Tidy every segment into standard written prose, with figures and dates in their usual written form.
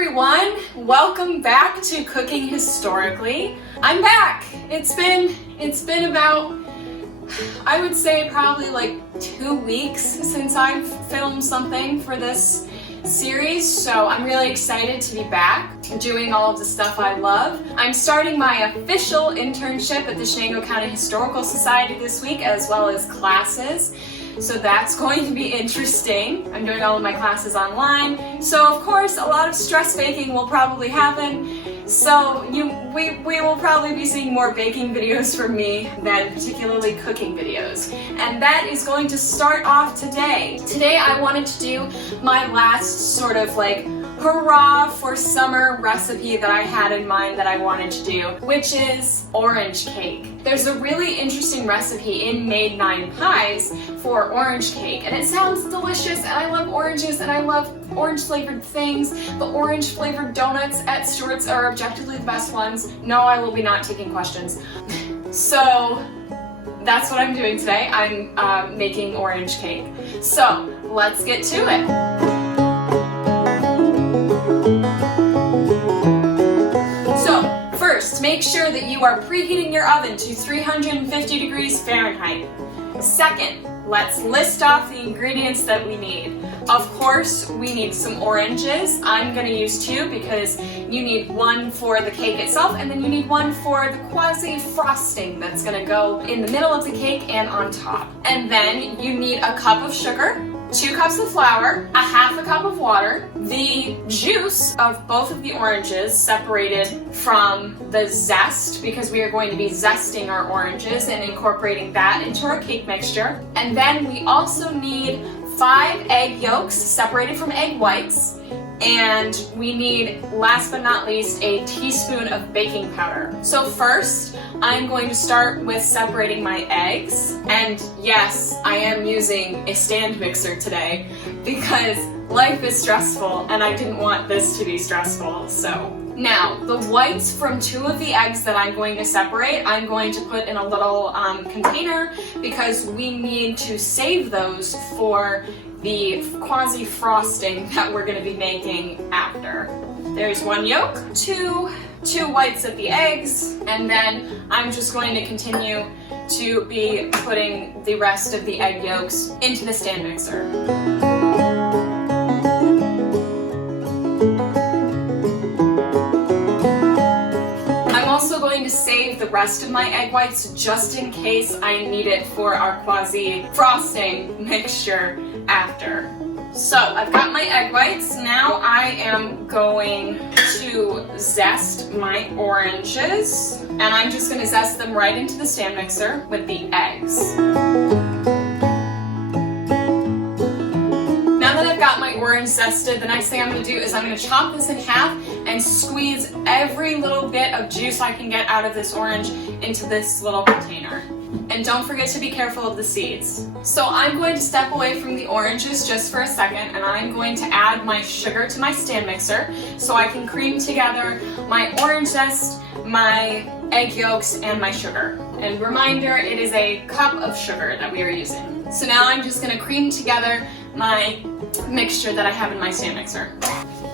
everyone, welcome back to Cooking Historically. I'm back. It's been about, I would say probably like 2 weeks since I've filmed something for this series, so I'm really excited to be back doing all of the stuff I love. I'm starting my official internship at the Chenango County Historical Society this week, as well as classes. So that's going to be interesting. I'm doing all of my classes online. So of course, a lot of stress baking will probably happen. So we will probably be seeing more baking videos from me than particularly cooking videos. And that is going to start off today. Today I wanted to do my last sort of like hurrah for summer recipe that I had in mind that I wanted to do, which is orange cake. There's a really interesting recipe in Made 9 Pies for orange cake, and it sounds delicious, and I love oranges, and I love orange flavored things. The orange flavored donuts at Stewart's are objectively the best ones. No, I will be not taking questions. So that's what I'm doing today. I'm making orange cake. So let's get to it. First, make sure that you are preheating your oven to 350 degrees Fahrenheit. Second, let's list off the ingredients that we need. Of course, we need some oranges. I'm going to use 2 because you need 1 for the cake itself, and then you need 1 for the quasi-frosting that's going to go in the middle of the cake and on top. And then you need a cup of sugar, 2 cups of flour, a half a cup of water, the juice of both of the oranges separated from the zest, because we are going to be zesting our oranges and incorporating that into our cake mixture. And then we also need 5 egg yolks separated from egg whites, and we need, last but not least, a teaspoon of baking powder. So first, I'm going to start with separating my eggs, and yes, I am using a stand mixer today because life is stressful and I didn't want this to be stressful. So now, the whites from 2 of the eggs that I'm going to separate, I'm going to put in a little container because we need to save those for the quasi-frosting that we're going to be making after. There's 1 yolk, 2 whites of the eggs, and then I'm just going to continue to be putting the rest of the egg yolks into the stand mixer. I'm also going to save the rest of my egg whites just in case I need it for our quasi-frosting mixture after. So I've got my egg whites. Now I am going to zest my oranges, and I'm just going to zest them right into the stand mixer with the eggs. Now that I've got my orange zested, the next thing I'm going to do is I'm going to chop this in half and squeeze every little bit of juice I can get out of this orange into this little container. And don't forget to be careful of the seeds. So I'm going to step away from the oranges just for a second, and I'm going to add my sugar to my stand mixer so I can cream together my orange zest, my egg yolks, and my sugar. And reminder, it is a cup of sugar that we are using. So now I'm just going to cream together my mixture that I have in my stand mixer.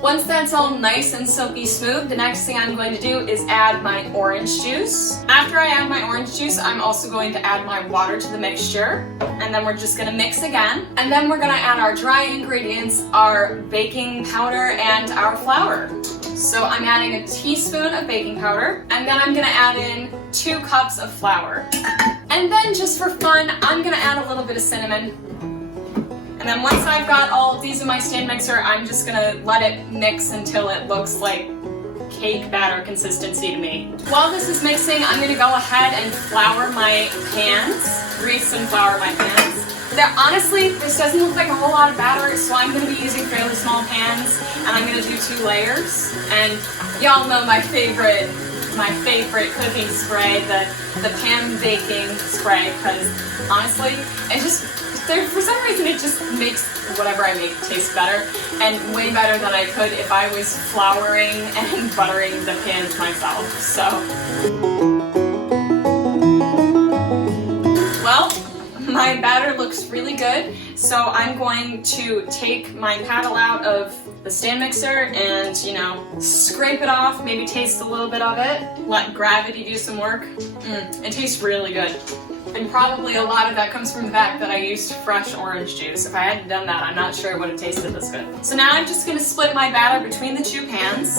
Once that's all nice and silky smooth, the next thing I'm going to do is add my orange juice. After I add my orange juice, I'm also going to add my water to the mixture, and then we're just going to mix again. And then we're going to add our dry ingredients, our baking powder, and our flour. So I'm adding a teaspoon of baking powder, and then I'm going to add in 2 cups of flour. And then just for fun, I'm going to add a little bit of cinnamon. And then once I've got all of these in my stand mixer, I'm just gonna let it mix until it looks like cake batter consistency to me. While this is mixing, I'm gonna go ahead and flour my pans, grease and flour my pans. Honestly, this doesn't look like a whole lot of batter, so I'm gonna be using fairly small pans, and I'm gonna do 2 layers. And y'all know my favorite cooking spray, the pan baking spray, because honestly, for some reason it just makes whatever I make taste better, and way better than I could if I was flouring and buttering the pans myself. So, well, my batter looks really good, so I'm going to take my paddle out of the stand mixer and, you know, scrape it off, maybe taste a little bit of it, let gravity do some work. It tastes really good. And probably a lot of that comes from the fact that I used fresh orange juice. If I hadn't done that, I'm not sure it would have tasted this good. So now I'm just going to split my batter between the two pans.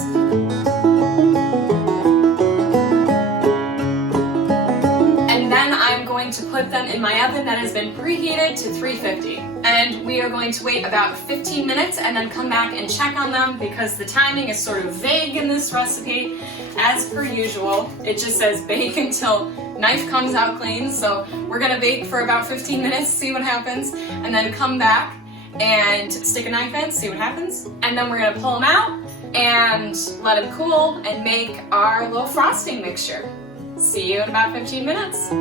And then I'm going to put them in my oven that has been preheated to 350. And we are going to wait about 15 minutes and then come back and check on them because the timing is sort of vague in this recipe. As per usual, it just says bake until knife comes out clean. So we're gonna bake for about 15 minutes, see what happens, and then come back and stick a knife in, see what happens. And then we're gonna pull them out and let them cool and make our little frosting mixture. See you in about 15 minutes.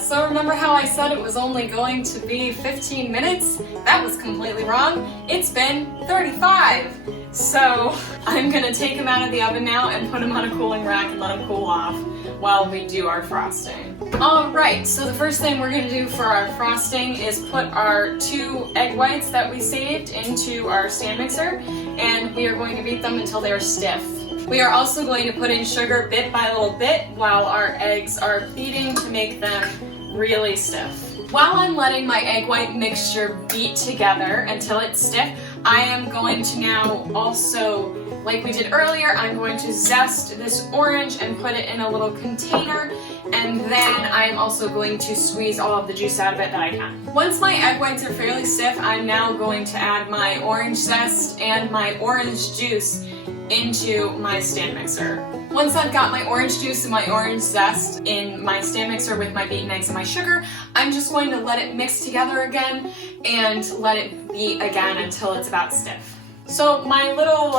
So remember how I said it was only going to be 15 minutes? That was completely wrong. It's been 35. So I'm gonna take them out of the oven now and put them on a cooling rack and let them cool off while we do our frosting. All right, so the first thing we're gonna do for our frosting is put our 2 egg whites that we saved into our stand mixer, and we are going to beat them until they're stiff. We are also going to put in sugar bit by little bit while our eggs are beating to make them really stiff. While I'm letting my egg white mixture beat together until it's stiff, I am going to now also, like we did earlier, I'm going to zest this orange and put it in a little container, and then I'm also going to squeeze all of the juice out of it that I can. Once my egg whites are fairly stiff, I'm now going to add my orange zest and my orange juice into my stand mixer. Once I've got my orange juice and my orange zest in my stand mixer with my beaten eggs and my sugar, I'm just going to let it mix together again and let it beat again until it's about stiff. So my little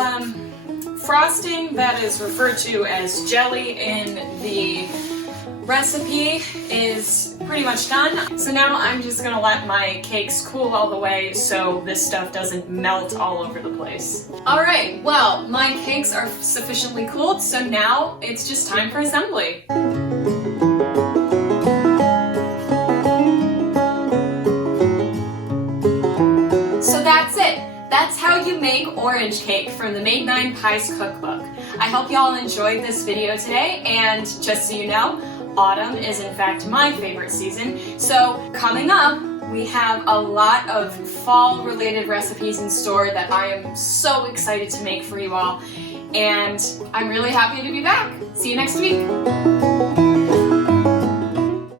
frosting that is referred to as jelly in the recipe is pretty much done. So now I'm just gonna let my cakes cool all the way so this stuff doesn't melt all over the place. All right, well, my cakes are sufficiently cooled, so now it's just time for assembly. So that's it. That's how you make orange cake from the Make 9 Pies cookbook. I hope y'all enjoyed this video today, and just so you know, autumn is in fact my favorite season. So coming up, we have a lot of fall related recipes in store that I am so excited to make for you all. And I'm really happy to be back. See you next week.